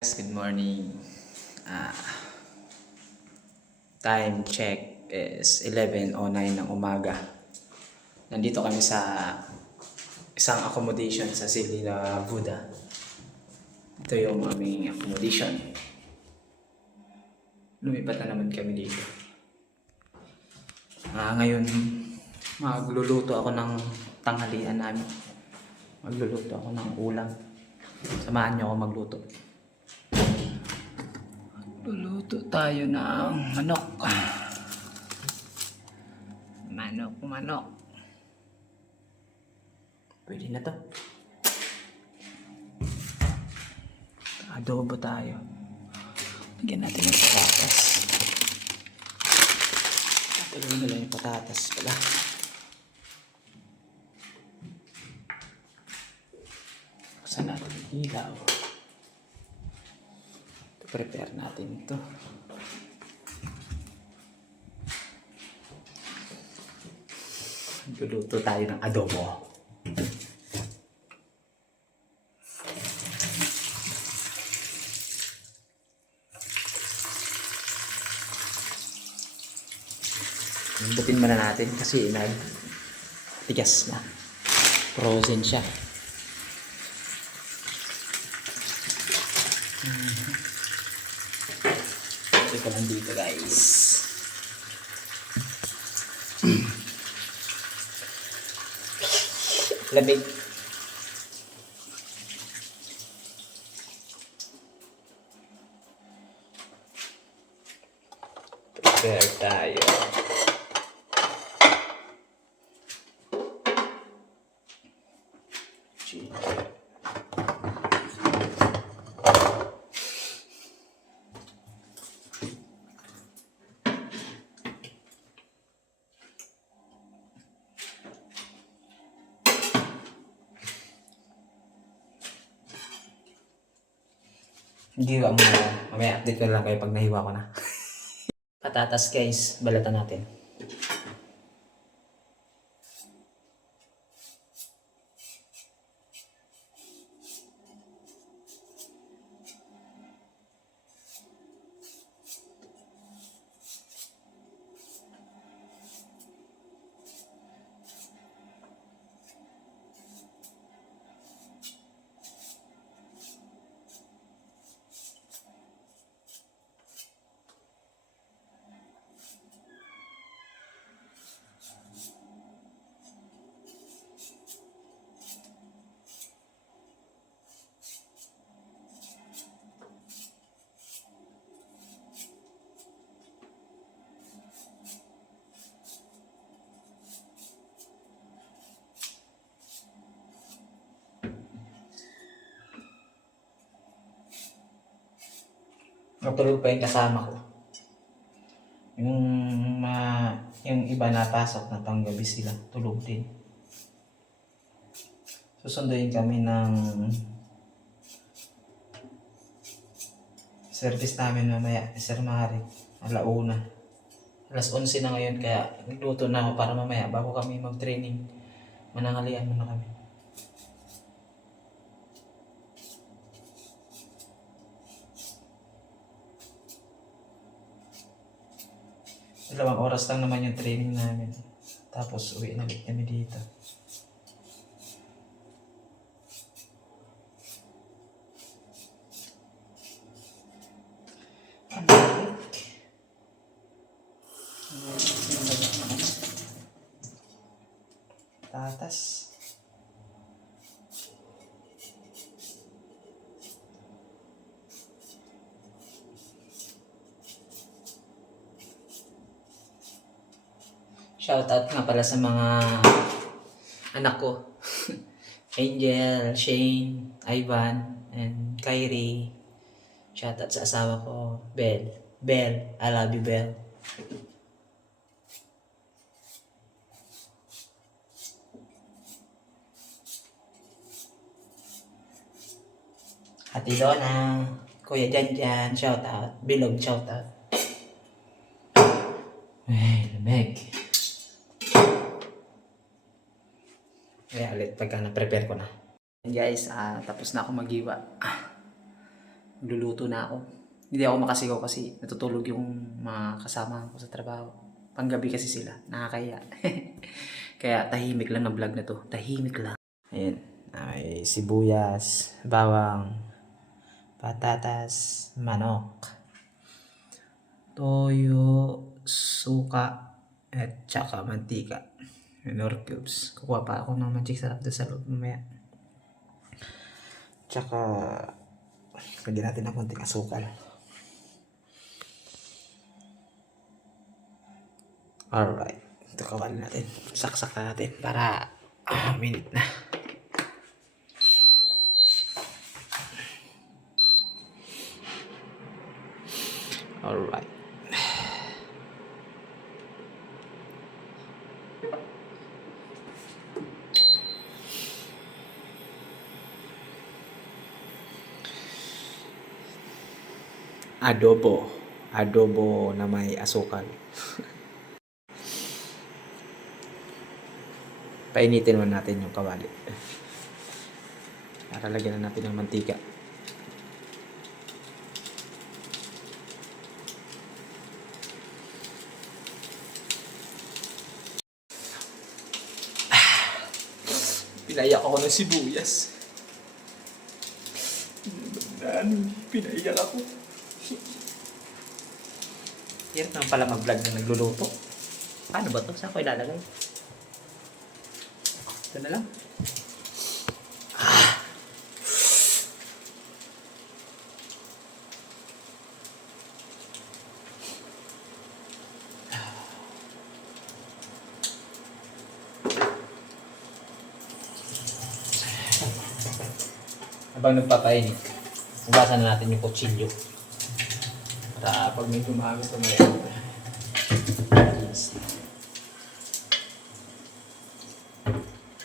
Good morning. Ah, Time check is 11:09 ng umaga. Nandito kami sa isang accommodation sa Silila Buda. Ito yung aming accommodation. Lumipat na naman kami dito. Ngayon, magluluto ako ng tanghalian namin. Magluluto ako ng ulam. Samahan niyo ako magluto. Luluto tayo ng manok. Manok. Pwede na to. Adobo tayo. Lagyan natin ng patatas. Tuloy na lang yung patatas pala. Buksan natin yung ilaw. Prepare natin ito. Luluto tayo ng adobo. Lambutin muna natin kasi tigas na. Frozen siya. Ito lang dito, guys. Lamig. Prepare tayo. Hiwa mo na. Mamaya update ko lang kayo pag nahiwa ko na. Patatas, guys. Balatan natin. Natulog pa yung kasama ko. Yung iba napasok na panggabi sila. Tulog din. Susunduin kami ng service namin mamaya. Sir Mari. Alauna. Alas 11 na ngayon kaya nagluto na ako para mamaya bago kami mag-training. Manangalian muna kami. Dalawang oras lang naman yung training namin. Tapos uwi na ulit kami dito. Tatas. Shoutout nga pala sa mga anak ko. Angel, Shane, Ivan, and Kyrie. Shoutout sa asawa ko, Belle. Belle, I love you, Belle. Ate Donna, Kuya Janjan, shoutout. Bilog, shoutout. Ay, lamig. Kaya ulit pagka na-prepare ko na. And guys, tapos na ako mag-iwa. Luluto na ako. Hindi ako makasigaw kasi natutulog yung mga kasama ko sa trabaho. Panggabi kasi sila, nakakahiya. Kaya tahimik lang na vlog na to. Tahimik lang. Ayan. Ay, sibuyas, bawang, patatas, manok, toyo, suka, at tsaka mantika. Nor cubes. Kukuha pa ako ng magic sarap doon sa loob mamaya. Tsaka, lagyan natin ng konting asukal. Alright. Ito kawal natin. Saksak na natin para minute na. Alright. Adobo. Adobo na may asukal. Painitin mo natin yung kawali. Para lagyan na natin ng mantika. Pinayak ako ng sibuyas. Pinayak ako. Hirap naman pala mag-vlog na nagluluto. Paano ba to? Saan ko ilalagay? Ito na lang. Habang nagpapainit, ugasan na natin yung kutsilyo. Para pag may gumamit na may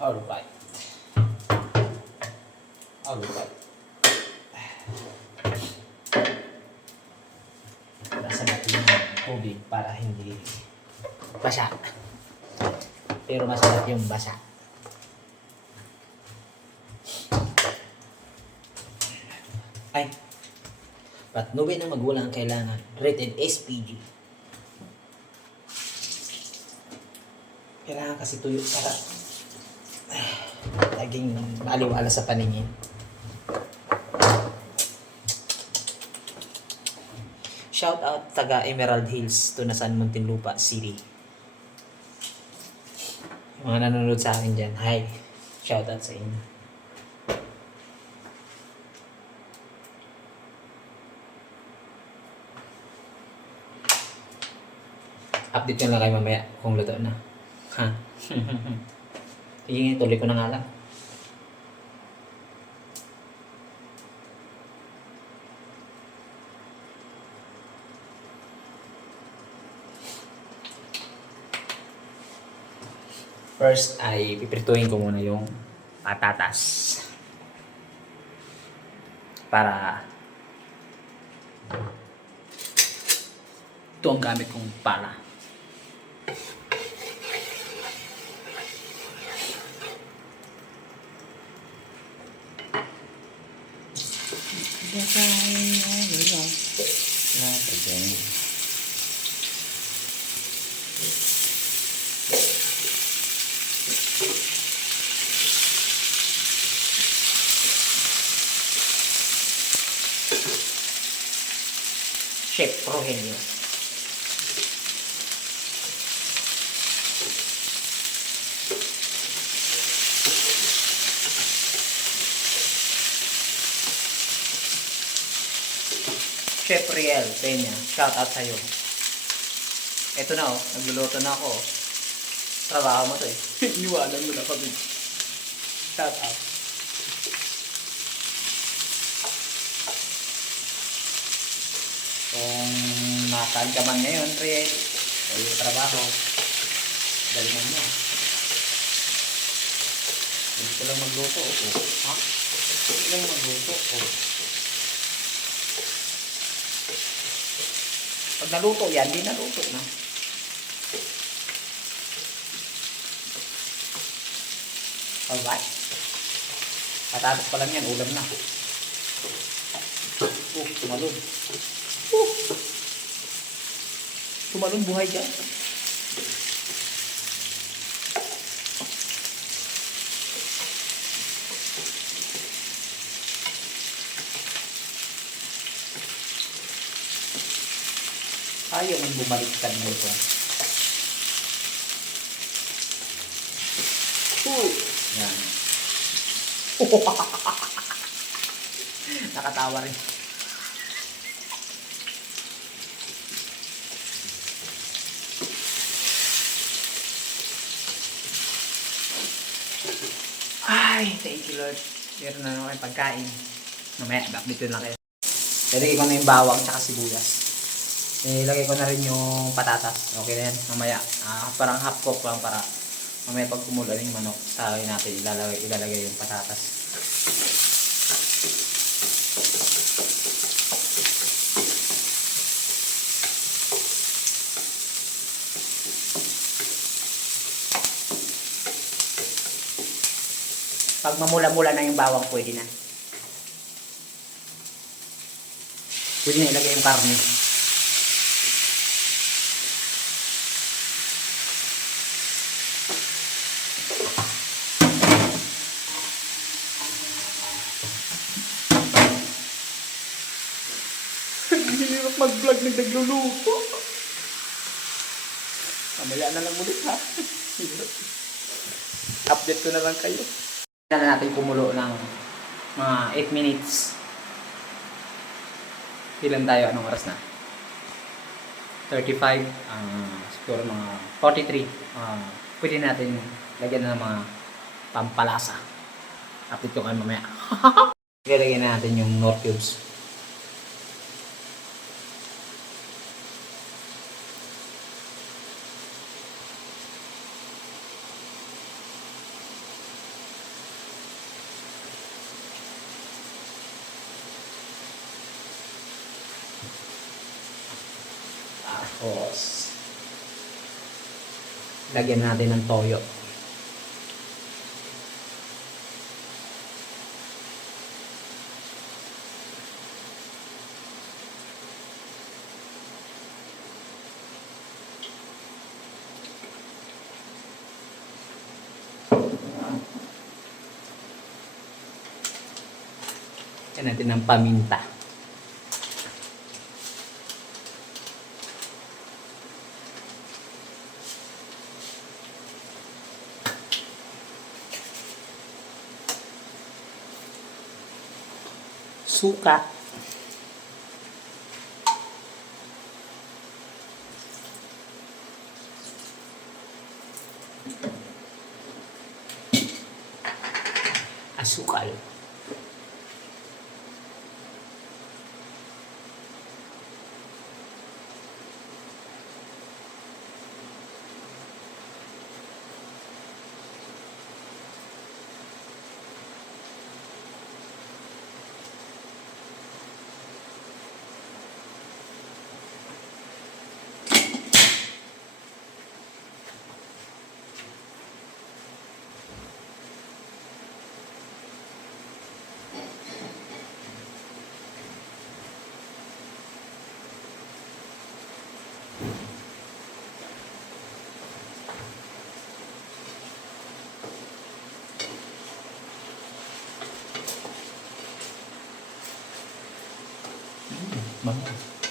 alright. Alright. Nasa natin yung tubig para hindi basa. Pero masarap yung basa. Ay, patnuwi ng magulang kailangan rated SPG. Kailangan kasi tuyo para laging maaliwala sa paningin. Shout out taga Emerald Hills, Tunasan, Muntinlupa City. Yung mga nanonood sa akin dyan, hi. Shout out sa inyo. Update ko lang kayo mamaya kung luto na. Ha? Sige, tuloy ko na nga lang. First ay piprituhin ko muna yung patatas. Para ito ang gamit kong pala. Chef Rogelio. Chef Riel Peña, shout out sa'yo. Ito na nagluluto na ako. Trabaho mo to Iniwanan mo na kami. Shout out. Kung nasaan ka man ngayon, Riel, o yung trabaho, galingan mo. Hindi ko lang magluto. Ha? Hindi ko lang magluto. Pag naluto yan, di naluto na. Alright. Patatas pa lang yan, ulam na. Tumalon. Tumalon buhay dyan. Ayaw nang bumaliktad mo ito. Yan. Nakatawa rin. Ay, thank you Lord. Meron na naman pagkain. Mamaya, update lang kayo. Ilagay ko na yung bawang tsaka sibuyas. Ilagay ko na rin yung patatas. Okay na yan. Mamaya, parang half cook lang para mamaya pag kumulo yung manok, saka natin ilalagay yung patatas. Pag mamula-mula na yung bawang, pwede na. Pwede na ilagay yung karne. Hirap mag-vlog ng nagluluto. Mamaya na lang ulit ha. Update ko na lang kayo. Na natin kumulo ng mga 8 minutes. Ilan tayo? Anong oras na? 35. Siguro mga 43. Pwede natin lagyan na ng mga pampalasa. Update ko kayo mamaya. Lagyan natin yung Knorr cubes. Tapos, lagyan natin ng toyo. Lagyan natin ng paminta. Suka. Asukal.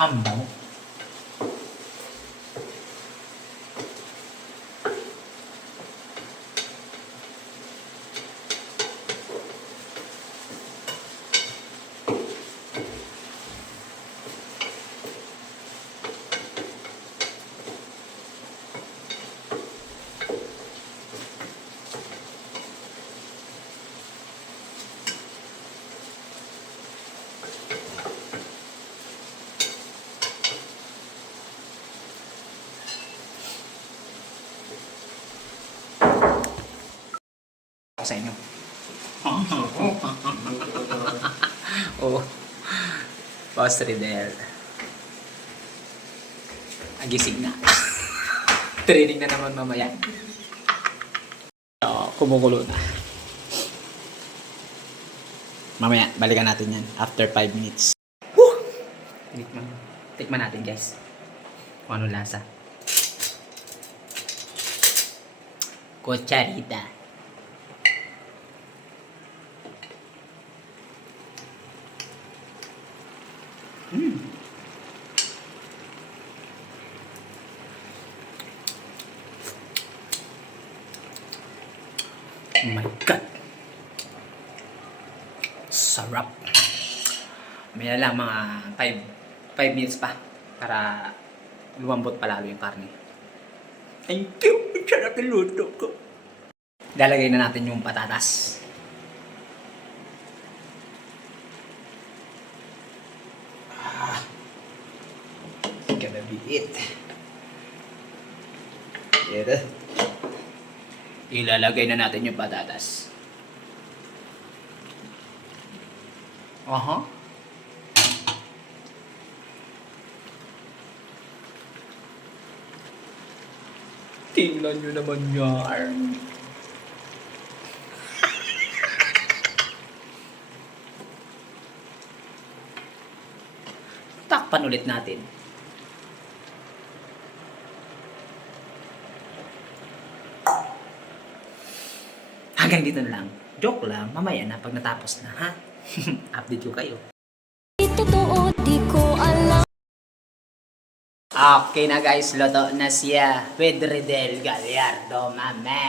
Ambang. Sa inyo. Oh. Boss Ridel. Agising na. Training na naman mamaya. Kumukulo na. Mamaya, balikan natin yan after 5 minutes. Woo! Tikman natin guys. Kung ano lasa. Cucharita. Oh my God. Sarap. May na lang mga 5 minutes pa para lumambot pa lalo yung karne. Thank you. Sarap yung luto ko. Lalagay na natin yung patatas. Gonna be it. Ito. Ilalagay na natin yung patatas. Aha. Tingnan nyo naman yan. Takpan ulit natin. Hanggang dito na lang. Joke lang, mamaya na pag natapos na, ha? Update ko kayo. Totoo, di ko alam. Okay na guys, luto na siya with Redel Gallardo, mame.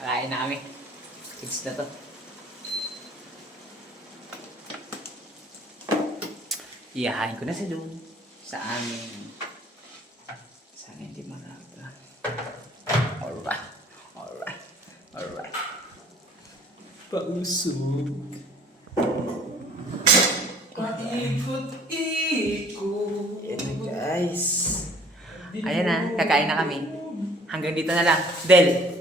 Kakain na kami. Kids na to. Iyahain ko na siya doon sa amin. Sana hindi marata. Alright. Pausog. Paikot-ikot. Yan na guys. Ayan na, kakain na kami. Hanggang dito na lang. Del.